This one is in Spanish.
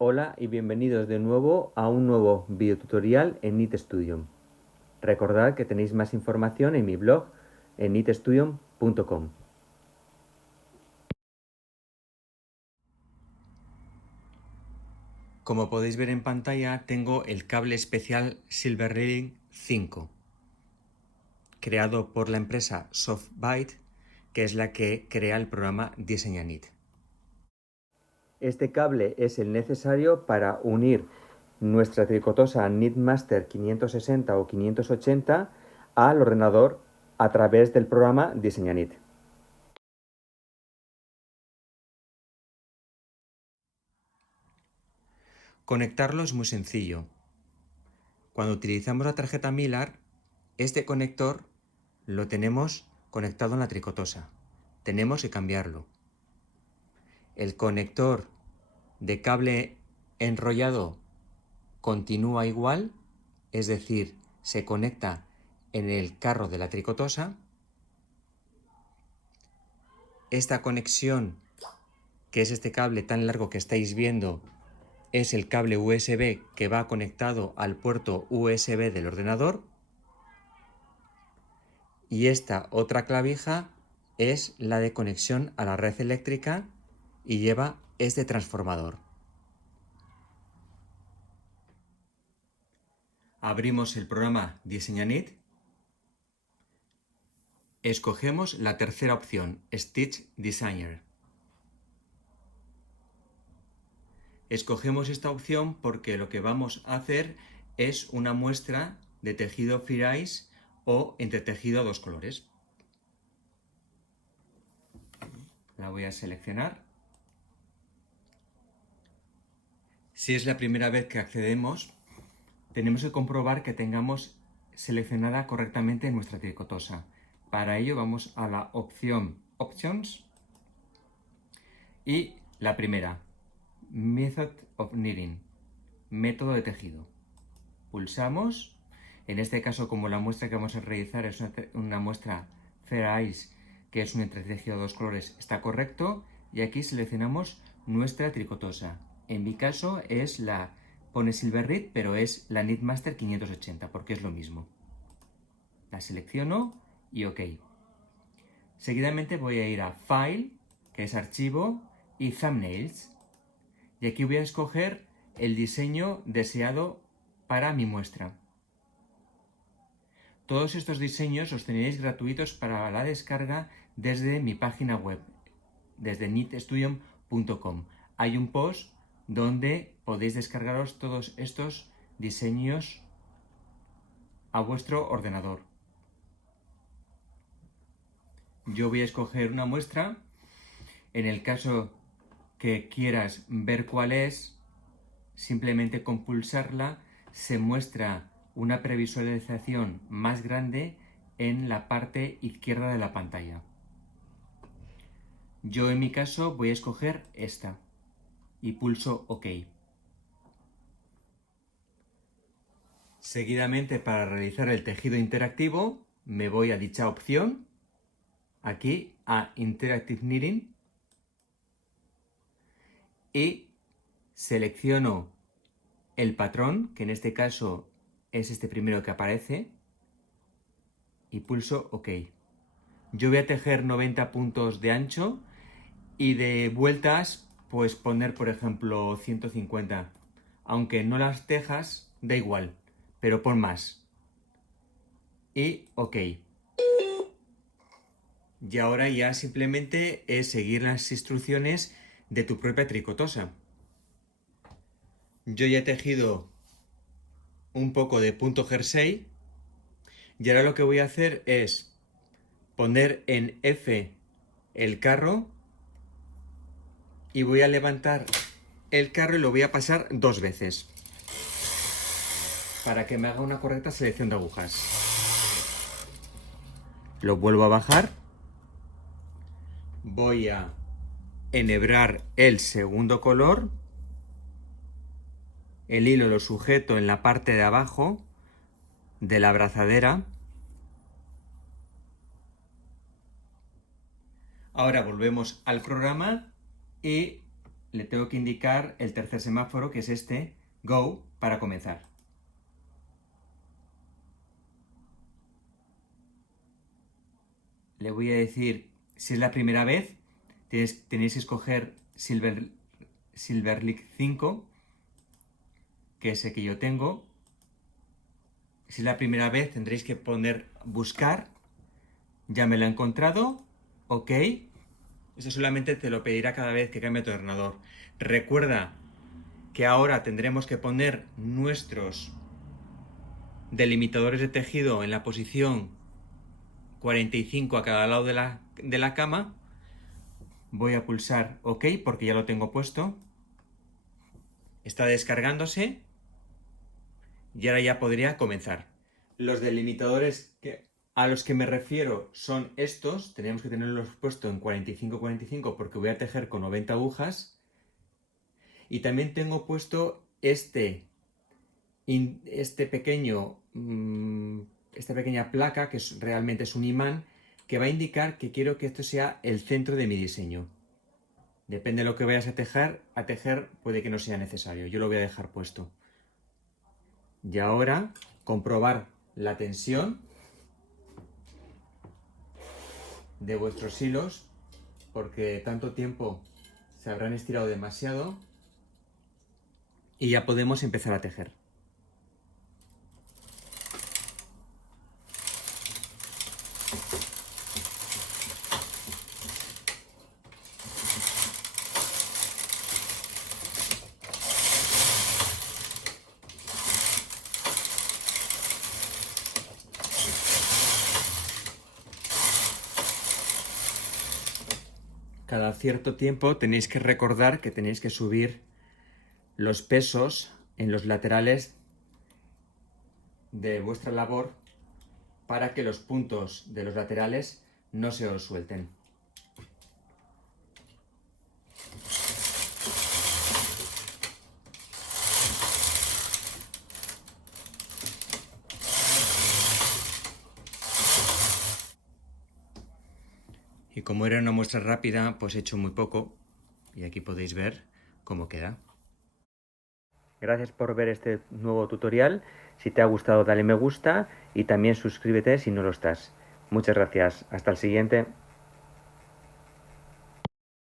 Hola y bienvenidos de nuevo a un nuevo videotutorial en NeetStudium. Recordad que tenéis más información en mi blog en neetstudium.com. Como podéis ver en pantalla, tengo el cable especial Silverring 5, creado por la empresa Softbyte, que es la que crea el programa DiseñaNeet. Este cable es el necesario para unir nuestra tricotosa NeetMaster 560 o 580 al ordenador a través del programa DiseñaNeet. Conectarlo es muy sencillo. Cuando utilizamos la tarjeta Mylar, este conector lo tenemos conectado en la tricotosa. Tenemos que cambiarlo. El conector de cable enrollado continúa igual, es decir, se conecta en el carro de la tricotosa. Esta conexión, que es este cable tan largo que estáis viendo, es el cable USB que va conectado al puerto USB del ordenador. Y esta otra clavija es la de conexión a la red eléctrica y lleva este transformador. Abrimos el programa DiseñaNeet. Escogemos la tercera opción, Stitch Designer. Escogemos esta opción porque lo que vamos a hacer es una muestra de tejido Fair Ice o entretejido a dos colores. La voy a seleccionar. Si es la primera vez que accedemos, tenemos que comprobar que tengamos seleccionada correctamente nuestra tricotosa. Para ello vamos a la opción Options y la primera, Method of Knitting, método de tejido. Pulsamos. En este caso, como la muestra que vamos a realizar es una muestra Fair Ice, que es un entretejido a dos colores, está correcto. Y aquí seleccionamos nuestra tricotosa. En mi caso es la, pone Silverring, pero es la KnitMaster 580, porque es lo mismo. La selecciono y OK. Seguidamente voy a ir a File, que es Archivo, y Thumbnails. Y aquí voy a escoger el diseño deseado para mi muestra. Todos estos diseños los tenéis gratuitos para la descarga desde mi página web, desde neetstudium.com. Hay un post donde podéis descargaros todos estos diseños a vuestro ordenador. Yo voy a escoger una muestra. En el caso que quieras ver cuál es, simplemente con pulsarla se muestra una previsualización más grande en la parte izquierda de la pantalla. Yo en mi caso voy a escoger esta y pulso OK. Seguidamente, para realizar el tejido interactivo, me voy a dicha opción, aquí a Interactive Knitting, y selecciono el patrón, que en este caso es este primero que aparece, y pulso OK. Yo voy a tejer 90 puntos de ancho y de vueltas, pues poner, por ejemplo, 150. Aunque no las tejas, da igual, pero pon más. Y OK. Y ahora ya simplemente es seguir las instrucciones de tu propia tricotosa. Yo ya he tejido un poco de punto jersey y ahora lo que voy a hacer es poner en F el carro y voy a levantar el carro y lo voy a pasar 2 veces para que me haga una correcta selección de agujas. Lo vuelvo a bajar. Voy a enhebrar el segundo color. El hilo lo sujeto en la parte de abajo de la abrazadera. Ahora volvemos al programa y le tengo que indicar el tercer semáforo, que es este, Go, para comenzar. Le voy a decir, si es la primera vez, tenéis que escoger Silver League 5, que es el que yo tengo. Si es la primera vez, tendréis que poner buscar. Ya me lo he encontrado. Ok. Eso solamente te lo pedirá cada vez que cambie tu ordenador. Recuerda que ahora tendremos que poner nuestros delimitadores de tejido en la posición 45 a cada lado de la cama. Voy a pulsar OK porque ya lo tengo puesto. Está descargándose y ahora ya podría comenzar. Los delimitadores a los que me refiero son estos. Tenemos que tenerlos puestos en 45-45 porque voy a tejer con 90 agujas. Y también tengo puesto esta pequeña placa, que realmente es un imán, que va a indicar que quiero que esto sea el centro de mi diseño. Depende de lo que vayas a tejer puede que no sea necesario. Yo lo voy a dejar puesto. Y ahora, comprobar la tensión de vuestros hilos, porque tanto tiempo se habrán estirado demasiado. Y ya podemos empezar a tejer. Cada cierto tiempo tenéis que recordar que tenéis que subir los pesos en los laterales de vuestra labor para que los puntos de los laterales no se os suelten. Y como era una muestra rápida, pues he hecho muy poco y aquí podéis ver cómo queda. Gracias por ver este nuevo tutorial. Si te ha gustado, dale me gusta y también suscríbete si no lo estás. Muchas gracias. Hasta el siguiente.